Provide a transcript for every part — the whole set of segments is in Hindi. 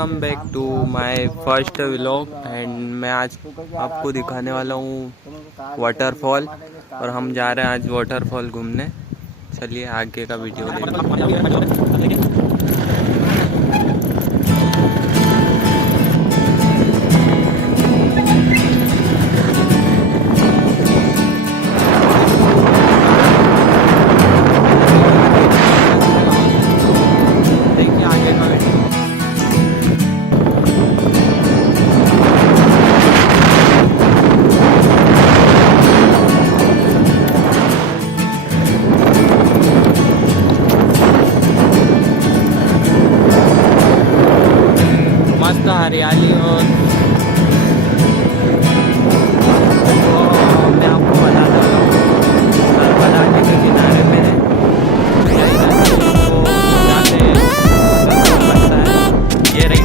Welcome back to my first vlog and मैं आज आपको दिखाने वाला हूँ वाटरफॉल और हम जा रहे हैं आज वाटरफॉल घूमने। चलिए आगे का वीडियो देखिए। हरियाली और मैं आपको बताता हूँ नर्मदा नदी के किनारे में है। तो यहाँ से बनता है ये रही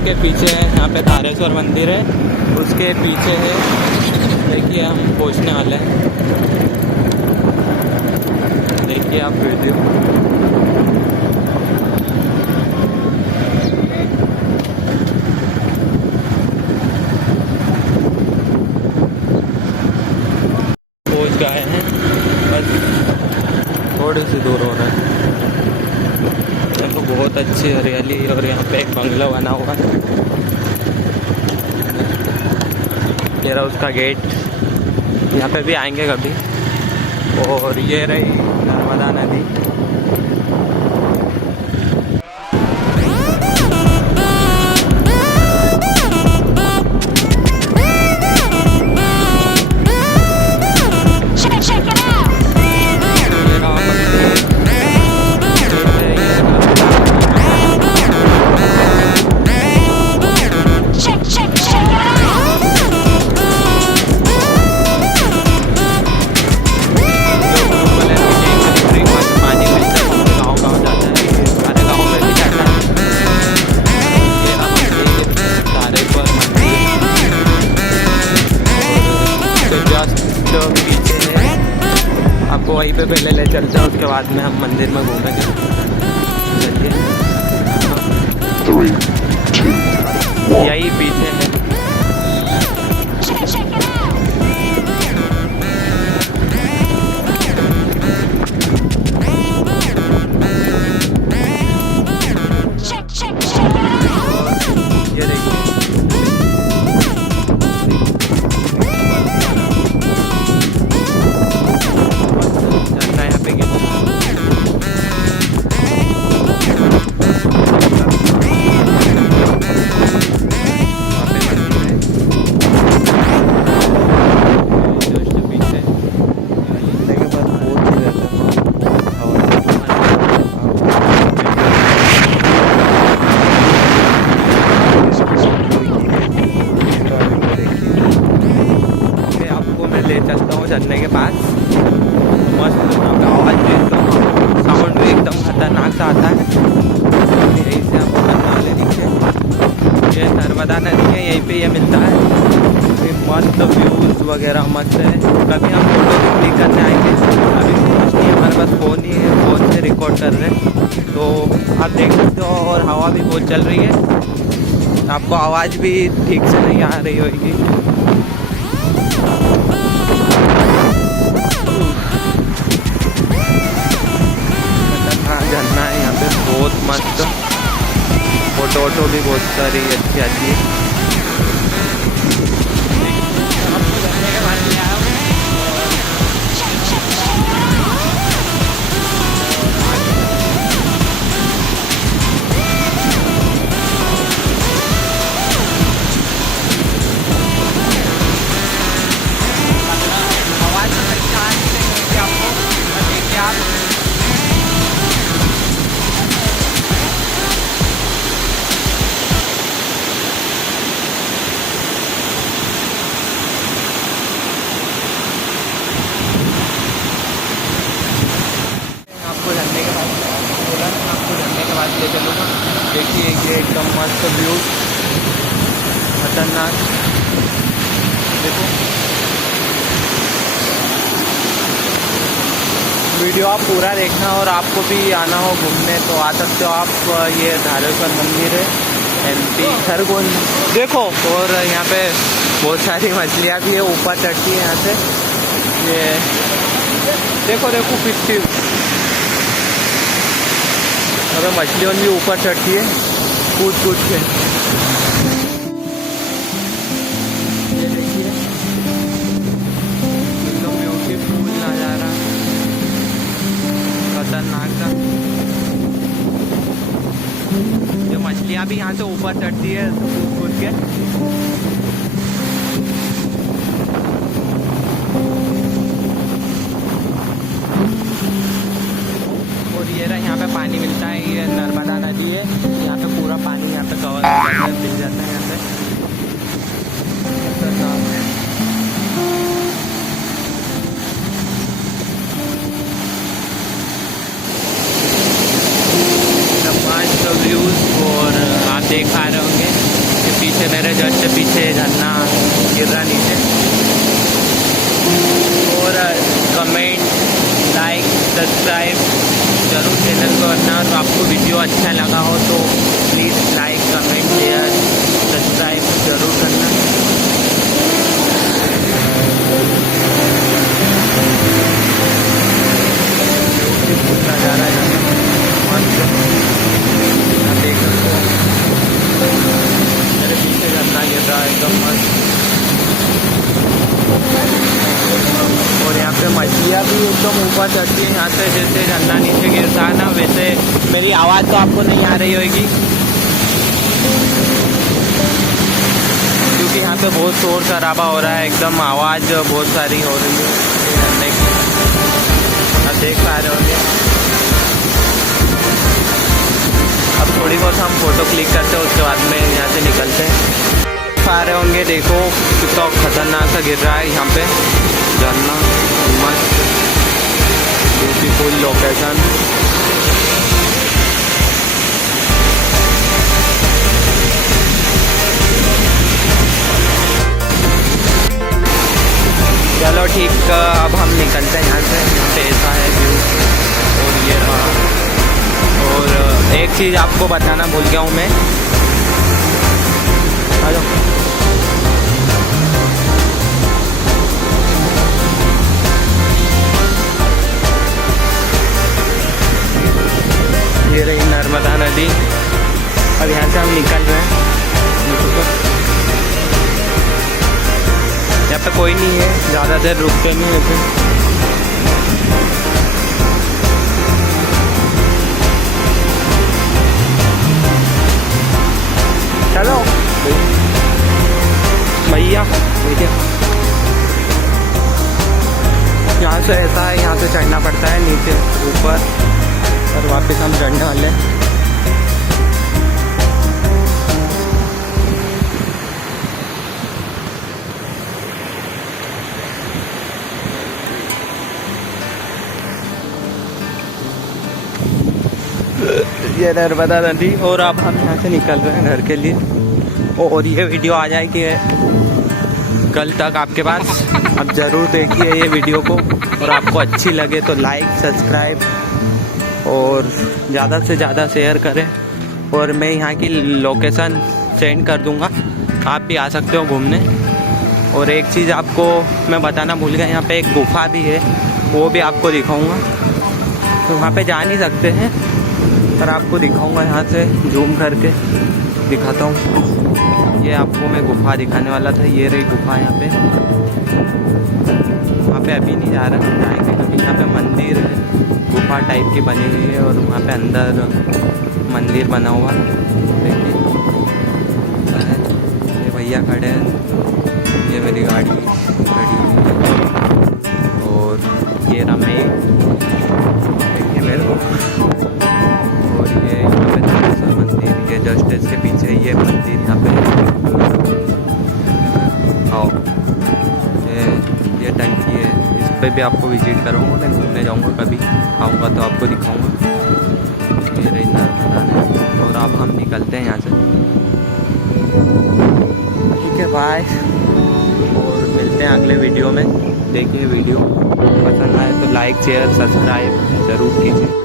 के पीछे है। यहाँ पे धारेश्वर मंदिर है, उसके पीछे है। देखिए हम पहुँचने वाले हैं। देखिए आप वीडियो पहुँच गए हैं, बस थोड़ी सी दूर हो रहा है। तो बहुत अच्छी हरियाली और यहाँ पे एक बंगला बना हुआ है। ये रहा उसका गेट, यहाँ पे भी आएंगे कभी। और ये रही नर्मदा नदी। आपको वहीं पे पहले ले चलते हैं, उसके बाद में हम मंदिर में घूमेंगे। यही पीछे है। ले चलता हूँ झरने के पास। मस्त आवाज़ भी एकदम, साउंड भी एकदम खतरनाक सा आता है। यहीं से आपको करने वाले दिखे। ये नर्मदा नदी है, यहीं पे ये मिलता है। ये मस्त व्यूज़ वगैरह मस्त है। कभी हम फोटो क्लिक करने आएंगे, अभी कुछ नहीं, हमारे पास फ़ोन ही है, फ़ोन से रिकॉर्ड कर रहे हैं। तो आप देख सकते हो। और हवा भी बहुत चल रही है, आपको आवाज़ भी ठीक से नहीं आ रही होगी। झरना है यहाँ पे, बहुत मस्त। फोटो भी बहुत सारी अच्छी आती है। आपको झरने के पास बोला ना, आपको झरने के पास ले चलूँगा। देखिए ये एकदम मस्त व्यू, खतरनाक। देखो वीडियो आप पूरा देखना, और आपको भी आना हो घूमने तो आ सकते हो आप। ये धारेश्वर मंदिर है, MP खरगोन। देखो, और यहाँ पे बहुत सारी मछलियाँ भी है, ऊपर चढ़ती है यहाँ से। ये देखो देखो कितनी, अगर मछलियों भी ऊपर चढ़ती है कूद कूद के। ये देखिए एकदम ब्यूटीफुल नज़ारा, खतरनाक सा। जो मछलियाँ भी यहाँ से ऊपर चढ़ती है कूद कूद के। ये रहा, यहाँ पे पानी मिलता है। ये नर्मदा नदी है, यहाँ पे पूरा पानी यहाँ पे कवर मिल जाता है। यहाँ पे मस्त व्यूज। और आप देख पा रहे होंगे कि पीछे मेरे जस्ट पीछे झरना गिर रहा नीचे। और कमेंट, लाइक, सब्सक्राइब जरूर चैनल को करना। तो आपको वीडियो अच्छा लगा हो तो please like, comment, share, subscribe जरूर करना। नज़ारा है मस्त, देख सकते हो। मेरे पीछे झरना गिर रहा है एकदम मस्त। और यहाँ पे मछलियाँ भी एकदम ऊपर चढ़ती है यहाँ से। जैसे झरना नीचे गिरता है ना, वैसे मेरी आवाज़ तो आपको नहीं आ रही होगी क्योंकि यहाँ पे बहुत शोर शराबा हो रहा है, एकदम आवाज़ बहुत सारी हो रही है झरने की। आप देख पा रहे होंगे। अब थोड़ी बहुत हम फोटो क्लिक करते हैं, उसके बाद में यहाँ से निकलते हैं। पा रहे होंगे, देखो कितना खतरनाक सा गिर रहा है यहाँ पे झरना। मस्त ब्यूटीफुल लोकेशन। चलो ठीक, अब हम निकलते हैं यहाँ से। यहाँ पे ऐसा है व्यू। और ये रहा। और एक चीज़ आपको बताना भूल गया हूँ मैं। हेलो, ये रही नर्मदा नदी। अब यहाँ से हम निकल रहे हैं। यहाँ पे कोई नहीं है, ज़्यादा देर रुकते नहीं है। चलो भैया, देखिए यहाँ से ऐसा है, यहाँ से चढ़ना पड़ता है नीचे ऊपर, और वापस हम चढ़ने वाले हैं। ये नर्मदा नदी। और अब हम यहाँ से निकल रहे हैं घर के लिए। और ये वीडियो आ जाएगी कल तक आपके पास। अब ज़रूर देखिए ये वीडियो को, और आपको अच्छी लगे तो लाइक, सब्सक्राइब और ज़्यादा से ज़्यादा शेयर करें। और मैं यहाँ की लोकेशन सेंड कर दूँगा, आप भी आ सकते हो घूमने। और एक चीज़ आपको मैं बताना भूल गया, यहाँ पे एक गुफा भी है, वो भी आपको दिखाऊँगा। तो वहाँ पे जा नहीं सकते हैं, पर आपको दिखाऊंगा यहाँ से जूम करके दिखाता हूँ। ये आपको मैं गुफा दिखाने वाला था। ये रही गुफा यहाँ पे। वहाँ पे अभी नहीं जा रहा, हम जाएंगे कभी। यहाँ पे मंदिर है, गुफा टाइप की बनी हुई है, और वहाँ पे अंदर मंदिर बना हुआ है। देखिए ये भैया खड़े हैं, ये मेरी गाड़ी खड़ी हुई है। और ये रमेश देखिए मेरे को। और ये यहाँ पे धारेश्वर मंदिर, ये जस्ट इसके पीछे ये मंदिर यहाँ पे। आओ, ये टंकी है, इस पे भी आपको विजिट करूँगा, मैं घूमने जाऊँगा, कभी आऊँगा तो आपको दिखाऊँगा। ये रही नर्मदा नदी और अब हम निकलते हैं यहाँ से। ठीक है, बाय, और मिलते हैं अगले वीडियो में। देखिए वीडियो पसंद आए तो लाइक शेयर सब्सक्राइब ज़रूर कीजिए।